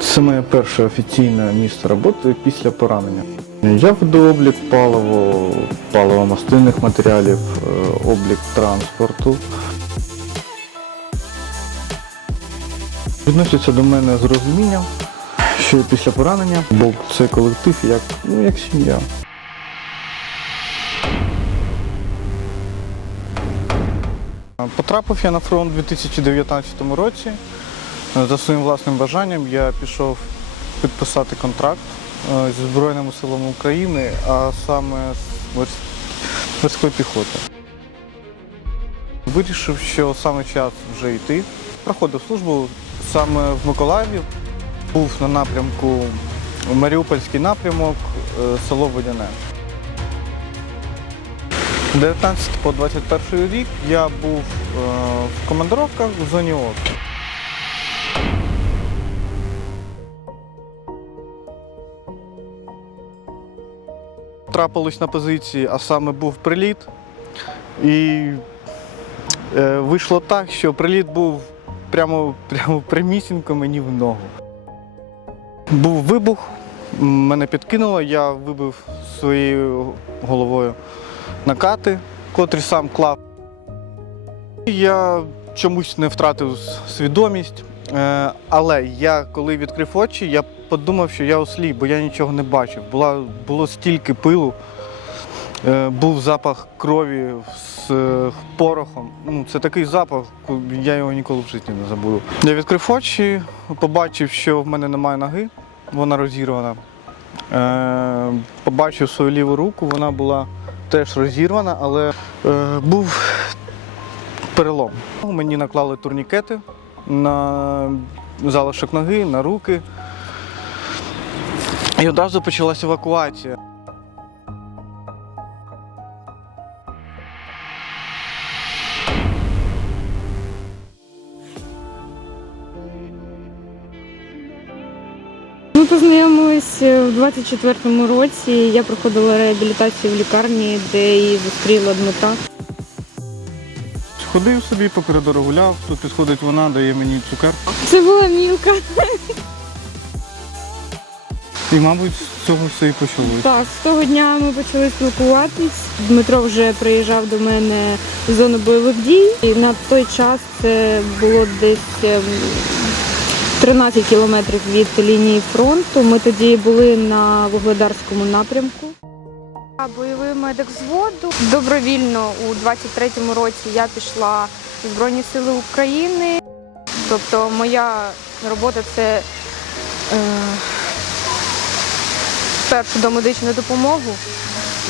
Це моє перше офіційне місце роботи після поранення. Я веду облік паливо, паливо-мастильних матеріалів, е, облік транспорту. Відносяться до мене з розумінням, що після поранення, бо це колектив як, ну, як сім'я. Потрапив я на фронт у 2019 році. За своїм власним бажанням я пішов підписати контракт е, зі Збройними силами України, а саме з морсь- морської піхоти. Вирішив, що саме час вже йти. Проходив службу саме в Миколаєві. Був на напрямку Маріупольський напрямок, е, село Водяне. 19 по 21 рік я був е, в командировках в зоні ОК. Трапилось на позиції, а саме був приліт. І е, вийшло так, що приліт був прямо, прямо прямісінько мені в ногу. Був вибух, мене підкинуло, я вибив своєю головою накати, котрі сам клав. Я чомусь не втратив свідомість, е, але я коли відкрив очі, я подумав, що я осліп, бо я нічого не бачив. Була, було стільки пилу, е, був запах крові з е, порохом. Ну, це такий запах, я його ніколи в житті не забуду. Я відкрив очі, побачив, що в мене немає ноги, вона розірвана. Е, побачив свою ліву руку, вона була теж розірвана, але е, був перелом. Мені наклали турнікети на залишок ноги, на руки. І одразу почалася евакуація. Ми познайомились в 24-му році. Я проходила реабілітацію в лікарні, де і зустріла Дмитра. Ходив собі по коридору гуляв, тут підходить вона, дає мені цукерку. Це була мілка. І, мабуть, з цього все і почалося. Так, з того дня ми почали спілкуватись. Дмитро вже приїжджав до мене в зону бойових дій. І на той час це було десь ем, 13 кілометрів від лінії фронту. Ми тоді були на Вугледарському напрямку. Бойовий медик взводу. Добровільно у 23-му році я пішла в Збройні Сили України. Тобто моя робота це е, першу домедичну допомогу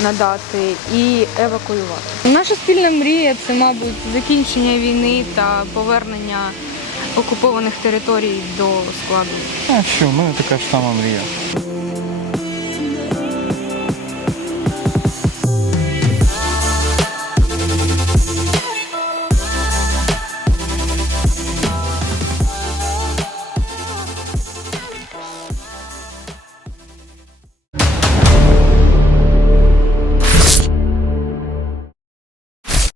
надати і евакуювати. Наша спільна мрія це, мабуть, закінчення війни та повернення окупованих територій до складу. А що, в мене така ж сама мрія.